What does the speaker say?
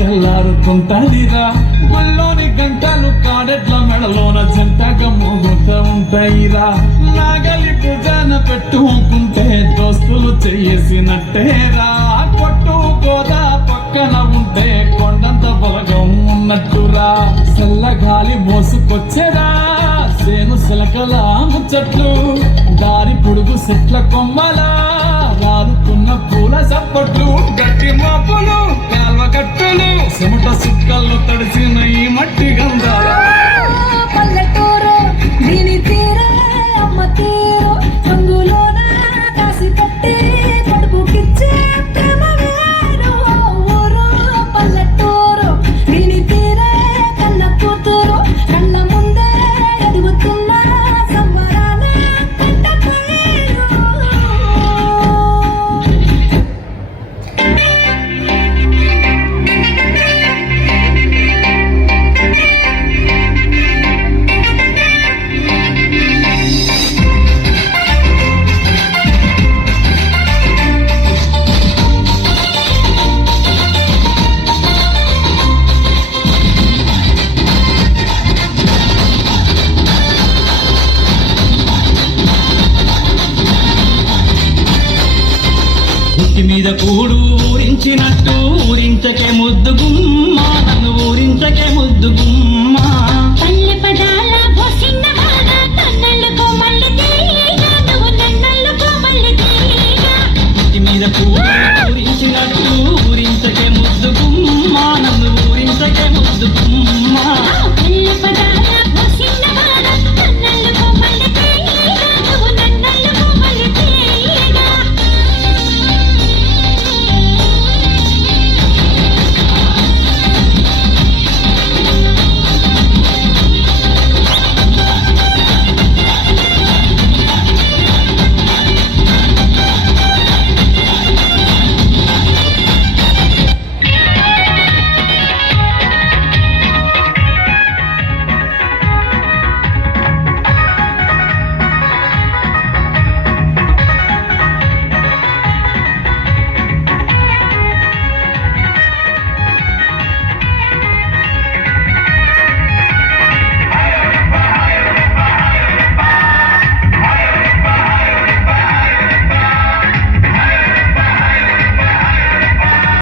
తెల్లారుతుంటదిరా గుళ్ళోని గంటలు కాడెట్ల మెడలోన జంటగా మోగుతూ ఉంటాయిరా నాగలి పూజన పెట్టుకుంటే దోస్తులు చేసినట్టేరా కొట్టు గోదా పక్కన ఉంటే కొండంత బలగం ఉన్నట్టురా చల్లగాలి మోసుకొచ్చేరా సేను సిలకల ముచ్చట్లు దారి పొడుగు చెట్ల కొమ్మలా రాలుతున్న పూల చప్పట్లు గట్టి మోపులు కాల్వ కట్టులు చెమట సుక్కల్లో తడిసిన ఈ మట్టి గంధాల పల్లెటూరు దీని తీరే అమ్మ తీరు రంగులోన కాసి కట్టి కొడుకుకిచ్చే ప్రేమ వేరు ఊరు పల్లెటూరు దీని తీరే కన్న కూతురు కళ్ళ ముందే ఎదుగుతున్న సంబరాల కంట పేరు మీద కూడు ఊరించినట్టు ఊరించకే ముద్దు గుమ్మ నన్ను ఊరించకే ముద్దు గుమ్మ